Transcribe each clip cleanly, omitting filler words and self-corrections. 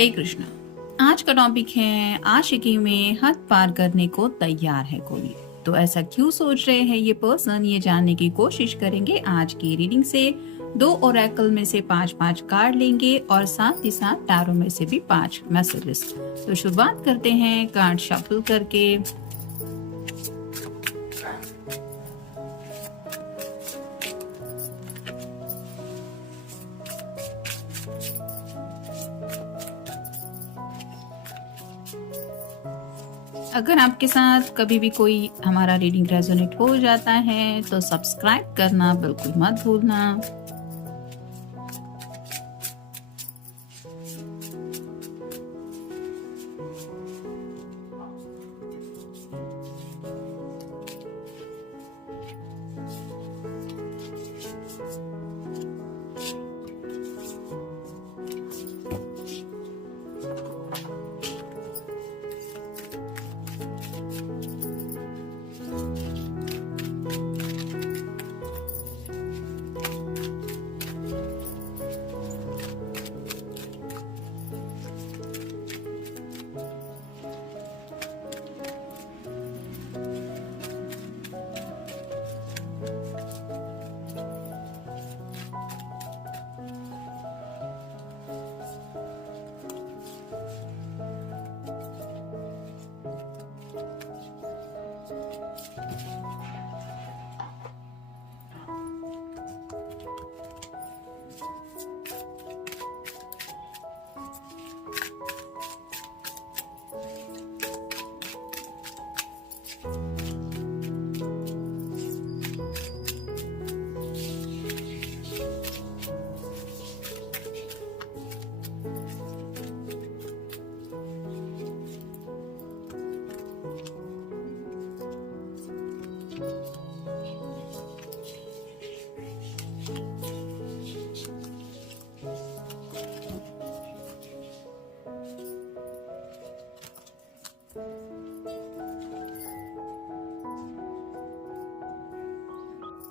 हरे कृष्णा। आज का टॉपिक है आशिकी में हद पार करने को तैयार है कोई। तो ऐसा क्यों सोच रहे हैं ये पर्सन, ये जानने की कोशिश करेंगे आज की रीडिंग से। 2 ओरेकल में से 5-5 कार्ड लेंगे और साथ ही साथ टैरो में से भी 5 मैसेजेस। तो शुरुआत करते हैं कार्ड शफल करके। अगर आपके साथ कभी भी कोई हमारा रीडिंग रेजोनेट हो जाता है तो सब्सक्राइब करना बिल्कुल मत भूलना।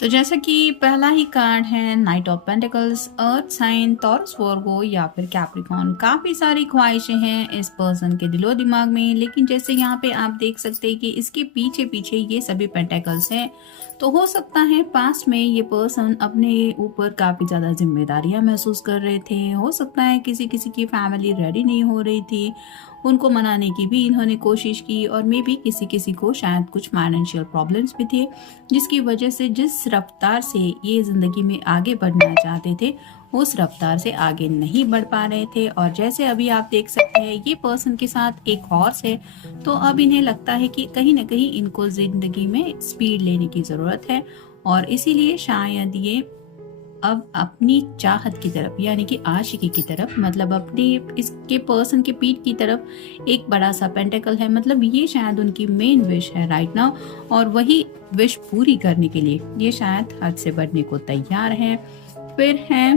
तो जैसा कि पहला ही कार्ड है knight of pentacles, earth sign, Taurus, Virgo या फिर कैप्रिकॉर्न। काफी सारी ख्वाहिशें हैं इस पर्सन के दिलो दिमाग में, लेकिन जैसे यहाँ पे आप देख सकते हैं कि इसके पीछे पीछे ये सभी पेंटिकल्स हैं। तो हो सकता है पास्ट में ये पर्सन अपने ऊपर काफी ज्यादा जिम्मेदारियां महसूस कर रहे थे। हो सकता है किसी किसी की फैमिली रेडी नहीं हो रही थी, उनको मनाने की भी इन्होंने कोशिश की, और मे भी किसी किसी को शायद कुछ फाइनेंशियल प्रॉब्लम्स भी थे, जिसकी वजह से जिस रफ्तार से ये जिंदगी में आगे बढ़ना चाहते थे उस रफ्तार से आगे नहीं बढ़ पा रहे थे। और जैसे अभी आप देख सकते हैं ये पर्सन के साथ एक हॉर्स है, तो अब इन्हें लगता है कि कहीं ना कहीं इनको जिंदगी में स्पीड लेने की जरूरत है, और इसीलिए शायद ये अब अपनी चाहत की तरफ यानी कि आशिकी की तरफ, मतलब अपने इसके पर्सन के पीठ की तरफ एक बड़ा सा पेंटिकल है, मतलब ये शायद उनकी मेन विश है राइट नाउ, और वही विश पूरी करने के लिए ये शायद हद से बढ़ने को तैयार है। फिर है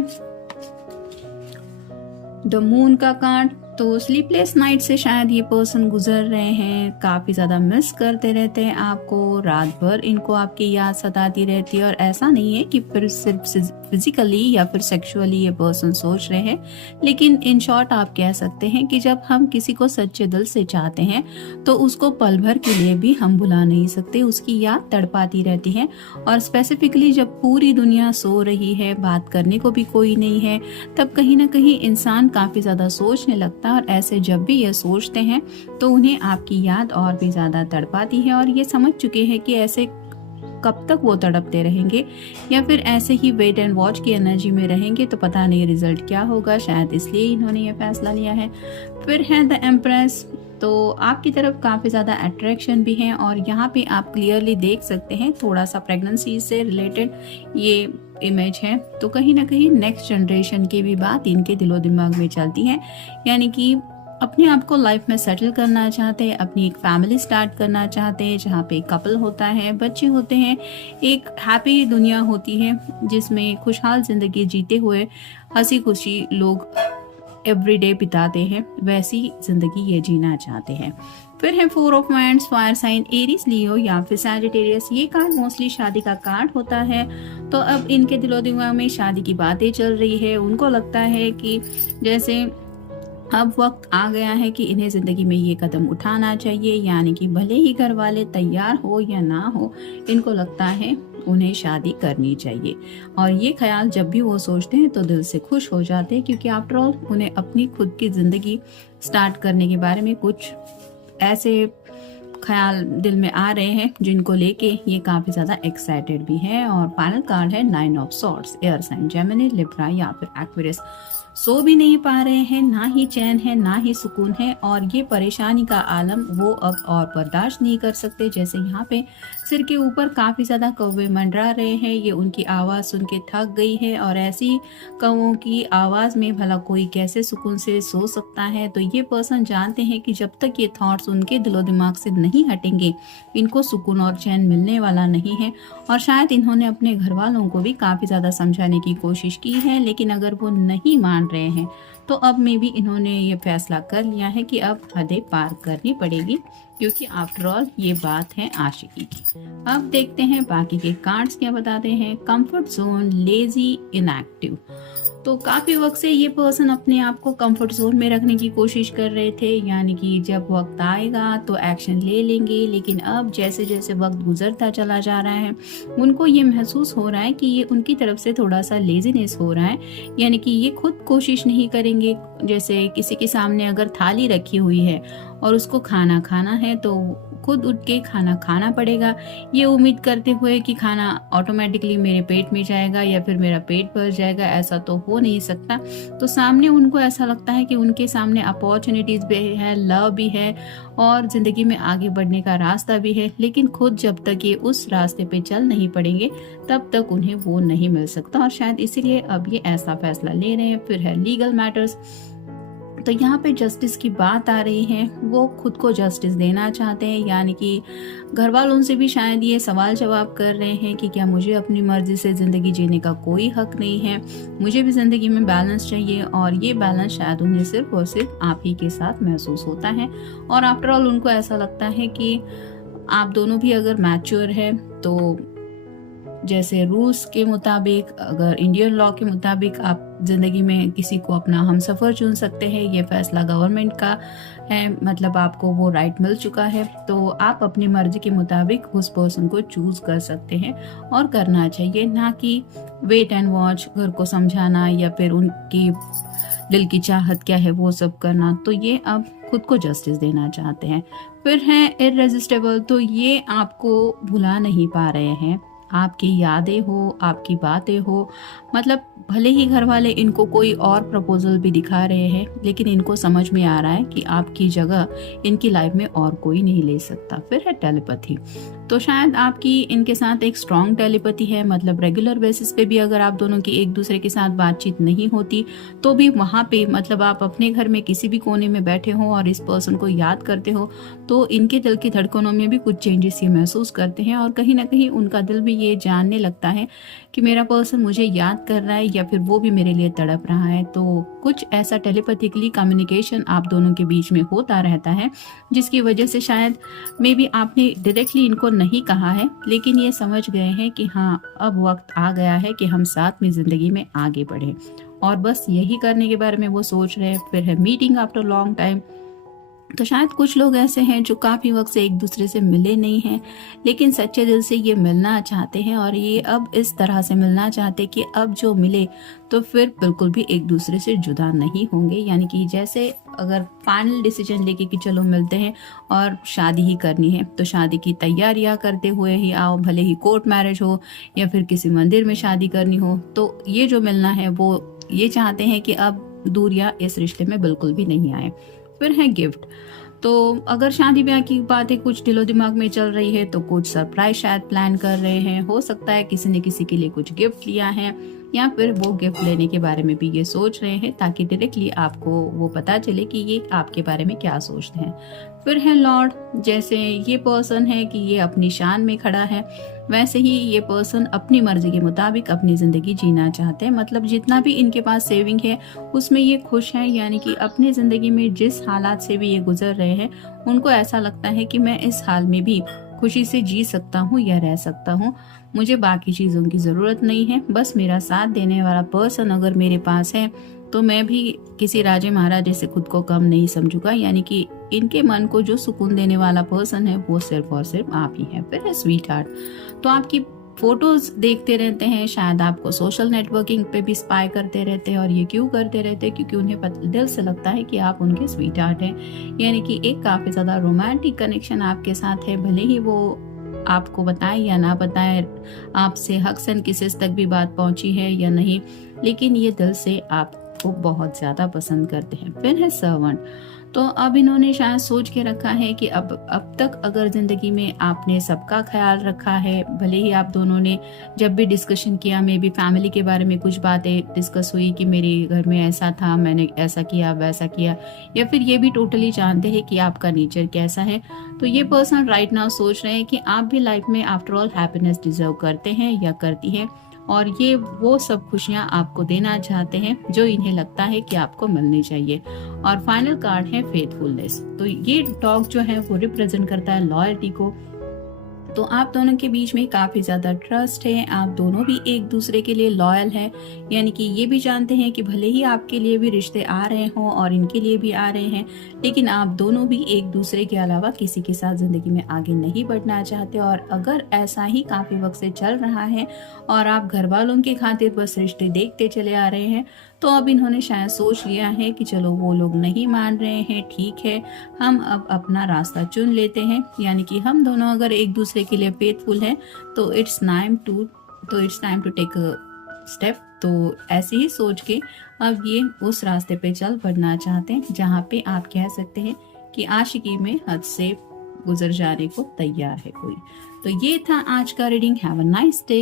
द मून का कार्ड। तो स्लीपलेस नाइट से शायद ये पर्सन गुजर रहे हैं, काफी ज्यादा मिस करते रहते हैं आपको, रात भर इनको आपकी याद सताती रहती है। और ऐसा नहीं है कि फिर सिर्फ फिजिकली या फिर सेक्सुअली ये पर्सन सोच रहे हैं, लेकिन इन शॉर्ट आप कह सकते हैं कि जब हम किसी को सच्चे दिल से चाहते हैं तो उसको पल भर के लिए भी हम भुला नहीं सकते, उसकी याद तड़पाती रहती है। और स्पेसिफिकली जब पूरी दुनिया सो रही है, बात करने को भी कोई नहीं है, तब कहीं ना कहीं इंसान काफी ज्यादा सोचने लगता है, और ऐसे जब भी ये सोचते हैं तो उन्हें आपकी याद और भी ज्यादा तड़पाती है। और ये समझ चुके हैं कि ऐसे कब तक वो तड़पते रहेंगे, या फिर ऐसे ही वेट एंड वॉच की एनर्जी में रहेंगे तो पता नहीं रिजल्ट क्या होगा, शायद इसलिए इन्होंने ये फैसला लिया है। फिर है द एम्प्रेस। तो आपकी तरफ काफ़ी ज़्यादा अट्रैक्शन भी है, और यहाँ पे आप क्लियरली देख सकते हैं थोड़ा सा प्रेगनेंसी से रिलेटेड ये इमेज है। तो कहीं ना कहीं नेक्स्ट जनरेशन की भी बात इनके दिलो दिमाग में चलती है, यानी कि अपने आप को लाइफ में सेटल करना चाहते हैं, अपनी एक फैमिली स्टार्ट करना चाहते हैं जहाँ पे कपल होता है, बच्चे होते हैं, एक हैप्पी दुनिया होती है जिसमें खुशहाल जिंदगी जीते हुए हंसी खुशी लोग एवरीडे बिताते हैं, वैसी जिंदगी ये जीना चाहते हैं। फिर है 4 of wands, fire sign Aries, Leo या फिर सैजिटेरियस। ये कार्ड मोस्टली शादी का कार्ड होता है। तो अब इनके दिलो दिमाग में शादी की बातें चल रही है, उनको लगता है कि जैसे अब वक्त आ गया है कि इन्हें जिंदगी में ये कदम उठाना चाहिए, यानी कि भले ही घर वाले तैयार हो या ना हो, इनको लगता है उन्हें शादी करनी चाहिए। और ये ख्याल जब भी वो सोचते हैं तो दिल से खुश हो जाते हैं, क्योंकि आफ्टर ऑल उन्हें अपनी खुद की जिंदगी स्टार्ट करने के बारे में कुछ ऐसे ख्याल दिल में आ रहे हैं जिनको लेके ये काफी ज्यादा एक्साइटेड भी है। और फाइनल कार्ड है 9 of swords, air sign Gemini, Libra या फिर एक्वेरियस। सो भी नहीं पा रहे हैं, ना ही चैन है ना ही सुकून है, और ये परेशानी का आलम वो अब और बर्दाश्त नहीं कर सकते। जैसे यहाँ पे सिर के ऊपर काफी ज्यादा कौवे मंडरा रहे हैं, ये उनकी आवाज सुन के थक गई है, और ऐसी कौवों की आवाज में भला कोई कैसे सुकून से सो सकता है। तो ये पर्सन जानते हैं कि जब तक ये थॉट्स उनके दिलो दिमाग से नहीं हटेंगे, इनको सुकून और चैन मिलने वाला नहीं है। और शायद इन्होंने अपने घर वालों को भी काफी ज्यादा समझाने की कोशिश की है, लेकिन अगर वो नहीं मान रहे हैं तो अब में भी इन्होंने ये फैसला कर लिया है कि अब हदें पार करनी पड़ेगी, क्योंकि आफ्टर ऑल ये बात है आशिकी की। अब देखते हैं बाकी के कार्ड्स क्या बताते हैं। Comfort zone, lazy, inactive. तो काफी वक्त से ये पर्सन अपने आप को कंफर्ट जोन में रखने की कोशिश कर रहे थे, यानी कि जब वक्त आएगा तो एक्शन ले लेंगे, लेकिन अब जैसे जैसे वक्त गुजरता चला जा रहा है उनको ये महसूस हो रहा है कि ये उनकी तरफ से थोड़ा सा लेजीनेस हो रहा है, यानी कि ये खुद कोशिश नहीं करेंगे। जैसे किसी के सामने अगर थाली रखी हुई है और उसको खाना खाना है तो खुद उठ के खाना खाना पड़ेगा, ये उम्मीद करते हुए कि खाना ऑटोमेटिकली मेरे पेट में जाएगा या फिर मेरा पेट भर जाएगा। ऐसा तो हो नहीं सकता। तो सामने उनको ऐसा लगता है कि उनके सामने अपॉर्चुनिटीज भी है, लव भी है और जिंदगी में आगे बढ़ने का रास्ता भी है, लेकिन खुद जब तक ये उस रास्ते पे चल नहीं पड़ेंगे तब तक उन्हें वो नहीं मिल सकता, और शायद इसीलिए अब ये ऐसा फैसला ले रहे हैं। फिर है लीगल मैटर्स। तो यहाँ पे जस्टिस की बात आ रही है, वो खुद को जस्टिस देना चाहते हैं, यानी कि घर वालों उनसे भी शायद ये सवाल जवाब कर रहे हैं कि क्या मुझे अपनी मर्जी से जिंदगी जीने का कोई हक नहीं है, मुझे भी जिंदगी में बैलेंस चाहिए, और ये बैलेंस शायद उन्हें सिर्फ और सिर्फ आप ही के साथ महसूस होता है। और आफ्टर ऑल उनको ऐसा लगता है कि आप दोनों भी अगर मैच्योर है तो जैसे रूल्स के मुताबिक, अगर इंडियन लॉ के मुताबिक आप जिंदगी में किसी को अपना हमसफर चुन सकते हैं। ये फैसला गवर्नमेंट का है, मतलब आपको वो राइट मिल चुका है, तो आप अपनी मर्जी के मुताबिक उस पर्सन को चूज कर सकते हैं, और करना चाहिए, ना कि वेट एंड वॉच, घर को समझाना या फिर उनकी दिल की चाहत क्या है वो सब करना। तो ये अब खुद को जस्टिस देना चाहते हैं। फिर है इररेजिस्टेबल। तो ये आपको भुला नहीं पा रहे हैं, आपकी यादें हो, आपकी बातें हो, मतलब भले ही घर वाले इनको कोई और प्रपोजल भी दिखा रहे हैं, लेकिन इनको समझ में आ रहा है कि आपकी जगह इनकी लाइफ में और कोई नहीं ले सकता। फिर है टेलीपैथी। तो शायद आपकी इनके साथ एक स्ट्रॉन्ग टेलीपैथी है, मतलब रेगुलर बेसिस पे भी अगर आप दोनों की एक दूसरे के साथ बातचीत नहीं होती तो भी वहाँ पे, मतलब आप अपने घर में किसी भी कोने में बैठे हो और इस पर्सन को याद करते हो, तो इनके दिल की धड़कनों में भी कुछ चेंजेस ये महसूस करते हैं, और कहीं ना कहीं उनका दिल भी ये जानने लगता है कि मेरा पर्सन मुझे याद कर रहा है या फिर वो भी मेरे लिए तड़प रहा है। तो कुछ ऐसा टेलीपैथिकली कम्युनिकेशन आप दोनों के बीच में होता रहता है, जिसकी वजह से शायद मे बी आपने डायरेक्टली इनको नहीं कहा है, लेकिन ये समझ गए हैं कि हाँ अब वक्त आ गया है कि हम साथ में जिंदगी में आगे बढ़ें, और बस यही करने के बारे में वो सोच रहे हैं। फिर है मीटिंग आफ्टर लॉन्ग टाइम। तो शायद कुछ लोग ऐसे हैं जो काफी वक्त से एक दूसरे से मिले नहीं हैं, लेकिन सच्चे दिल से ये मिलना चाहते हैं, और ये अब इस तरह से मिलना चाहते कि अब जो मिले तो फिर बिल्कुल भी एक दूसरे से जुदा नहीं होंगे। यानी कि जैसे अगर फाइनल डिसीजन लेके कि चलो मिलते हैं और शादी ही करनी है, तो शादी की तैयारियां करते हुए ही आओ, भले ही कोर्ट मैरिज हो या फिर किसी मंदिर में शादी करनी हो। तो ये जो मिलना है वो ये चाहते हैं कि अब दूरियां इस रिश्ते में बिल्कुल भी नहीं आए। फिर है गिफ्ट। तो अगर शादी ब्याह की बातें कुछ दिलो दिमाग में चल रही है तो कुछ सरप्राइज शायद प्लान कर रहे हैं। हो सकता है किसी ने किसी के लिए कुछ गिफ्ट लिया है, या फिर वो गिफ्ट लेने के बारे में भी ये सोच रहे हैं, ताकि डायरेक्टली आपको वो पता चले कि ये आपके बारे में क्या सोचते हैं। फिर है लॉर्ड। जैसे ये पर्सन है कि ये अपनी शान में खड़ा है, वैसे ही ये पर्सन अपनी मर्जी के मुताबिक अपनी जिंदगी जीना चाहते हैं। मतलब जितना भी इनके पास सेविंग है उसमें ये खुश हैं, यानी कि अपनी जिंदगी में जिस हालात से भी ये गुजर रहे हैं उनको ऐसा लगता है कि मैं इस हाल में भी खुशी से जी सकता हूँ या रह सकता हूँ, मुझे बाकी चीजों की जरूरत नहीं है, बस मेरा साथ देने वाला पर्सन अगर मेरे पास है तो मैं भी किसी राजे महाराजे से खुद को कम नहीं समझूंगा, यानी कि इनके मन को जो सुकून देने वाला पर्सन है वो सिर्फ और सिर्फ आप ही हैं। फिर है स्वीट हार्ट, तो आपकी फोटोज देखते रहते हैं, शायद आपको सोशल नेटवर्किंग पे भी स्पाई करते रहते हैं। और ये क्यों करते रहते हैं? क्योंकि उन्हें दिल से लगता है कि आप उनके स्वीट हार्ट हैं, यानी कि एक काफी ज्यादा रोमांटिक कनेक्शन आपके साथ है। भले ही वो आपको बताए या ना बताए, आपसे हक्स एंड किसेस तक भी बात पहुंची है या नहीं, लेकिन ये दिल से आपको बहुत ज्यादा पसंद करते हैं। फिर है सर्वेंट, तो अब इन्होंने शायद सोच के रखा है कि अब तक अगर जिंदगी में आपने सबका ख्याल रखा है, भले ही आप दोनों ने जब भी डिस्कशन किया, मे बी फैमिली के बारे में कुछ बातें डिस्कस हुई कि मेरे घर में ऐसा था, मैंने ऐसा किया वैसा किया, या फिर ये भी टोटली जानते हैं कि आपका नेचर कैसा है, तो ये पर्सन राइट नाउ सोच रहे हैं कि आप भी लाइफ में आफ्टर ऑल हैप्पीनेस डिजर्व करते हैं या करती हैं, और ये वो सब खुशियां आपको देना चाहते हैं जो इन्हें लगता है कि आपको मिलनी चाहिए। और फाइनल कार्ड है फेथफुलनेस, तो ये डॉग जो है वो रिप्रेजेंट करता है लॉयल्टी को। तो आप दोनों के बीच में काफी ज्यादा ट्रस्ट है, आप दोनों भी एक दूसरे के लिए लॉयल है, यानी कि ये भी जानते हैं कि भले ही आपके लिए भी रिश्ते आ रहे हों और इनके लिए भी आ रहे हैं, लेकिन आप दोनों भी एक दूसरे के अलावा किसी के साथ जिंदगी में आगे नहीं बढ़ना चाहते। और अगर ऐसा ही काफी वक्त से चल रहा है और आप घर वालों के खातिर बस रिश्ते देखते चले आ रहे हैं, तो अब इन्होंने शायद सोच लिया है कि चलो वो लोग नहीं मान रहे हैं, ठीक है, हम अब अपना रास्ता चुन लेते हैं, यानी कि हम दोनों अगर एक दूसरे के लिए फेथफुल हैं तो it's time to take a step. तो ऐसे ही सोच के अब ये उस रास्ते पे चल बढ़ना चाहते हैं जहाँ पे आप कह सकते हैं कि आशिकी में हद से गुजर जाने को तैयार है कोई। तो ये था आज का reading. Have a nice day.